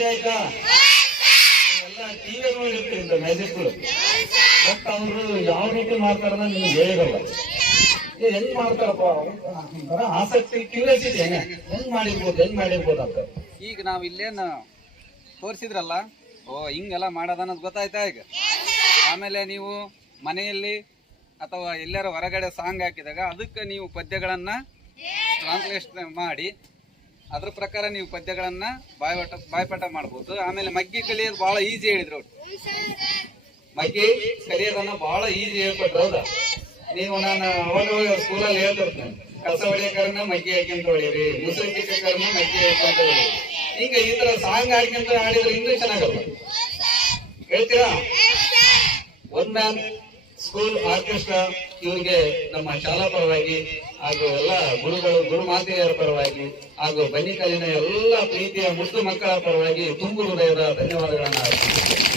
ಖುಷಿ ಆಯ್ತಾ ಎಲ್ಲ ಟಿವಿಗಳು ಇರುತ್ತೆ ಇಂಥ ಮ್ಯಾಜಿಕ್ಗಳು ಬಟ್ ಅವರು ಯಾವ ರೀತಿ ಮಾಡ್ತಾರ ನಿಮ್ಗೆ ಹೇಳಿರಲ್ಲ ಹೆಂಗ್ ಮಾಡ್ತಾರಪ್ಪ ಅವ್ರ ಆಸಕ್ತಿ ಕ್ಯೂರಿಯಾಸಿಟಿ ಹೆಂಗೆ ಹೆಂಗ್ ಮಾಡಿರ್ಬೋದು ಹೆಂಗ್ ಮಾಡಿರ್ಬೋದು ಅಂತ ಈಗ ನಾವು ಇಲ್ಲೇನ ತೋರಿಸಿದ್ರಲ್ಲ ಓ ಹಿಂಗೆಲ್ಲ ಮಾಡೋದ ಅನ್ನೋದು ಗೊತ್ತಾಯ್ತಾ ಈಗ ಆಮೇಲೆ ನೀವು ಮನೆಯಲ್ಲಿ ಅಥವಾ ಎಲ್ಲರ ಹೊರಗಡೆ ಸಾಂಗ್ ಹಾಕಿದಾಗ ಅದಕ್ಕೆ ನೀವು ಪದ್ಯಗಳನ್ನು ಟ್ರಾನ್ಸ್ಲೇಷನ್ ಮಾಡಿ ಅದ್ರ ಪ್ರಕಾರ ನೀವು ಪದ್ಯಗಳನ್ನ ಬಾಯ್ಪಾಠ ಬಾಯ್ಪಾಠ ಮಾಡ್ಬೋದು ಆಮೇಲೆ ಮಗ್ಗಿ ಕಲಿಯೋದು ಬಹಳ ಈಜಿ ಹೇಳಿದ್ರು ಅವ್ರು ಮಗ್ಗಿ ಕಲಿಯೋದನ್ನ ಬಹಳ ಈಜಿ ಹೇಳ್ಕೊಟ್ರು ಹೌದಾ ನೀವು ನಾನು ಅವಾಗ ಸ್ಕೂಲಲ್ಲಿ ಹೇಳ್ತಿರ್ತೇನೆ ಕಸ ಹೊಡೆಯಕರನ್ನ ಮಗ್ಗಿ ಹಾಕ್ಯಂತ ಹೊಡೀರಿ ಮುಸಲ್ಕರನ್ನ ಮಗ್ಗಿ ಹಾಕ್ಯಂತ ಹೊಡೀರಿ ಈಗ ಈ ತರ ಸಾಂಗ್ ಹಾಡ್ಕೊಂತ ಹಾಡಿದ್ರೆ ಇನ್ನೂ ಚೆನ್ನಾಗಲ್ಲ ಹೇಳ್ತೀರಾ ಒಂದ್ ಮ್ಯಾಮ್ ಸ್ಕೂಲ್ ಆರ್ಕೆಸ್ಟ್ರಾ ಇವರಿಗೆ ನಮ್ಮ ಶಾಲಾ ಪರವಾಗಿ ಹಾಗೂ ಎಲ್ಲ ಗುರುಗಳು ಗುರು ಮಾತೆಯರ ಪರವಾಗಿ ಹಾಗೂ ಬನ್ನಿಕಲ್ಲಿನ ಎಲ್ಲ ಪ್ರೀತಿಯ ಮುದ್ದು ಮಕ್ಕಳ ಪರವಾಗಿ ತುಂಬು ಹೃದಯದ ಧನ್ಯವಾದಗಳನ್ನು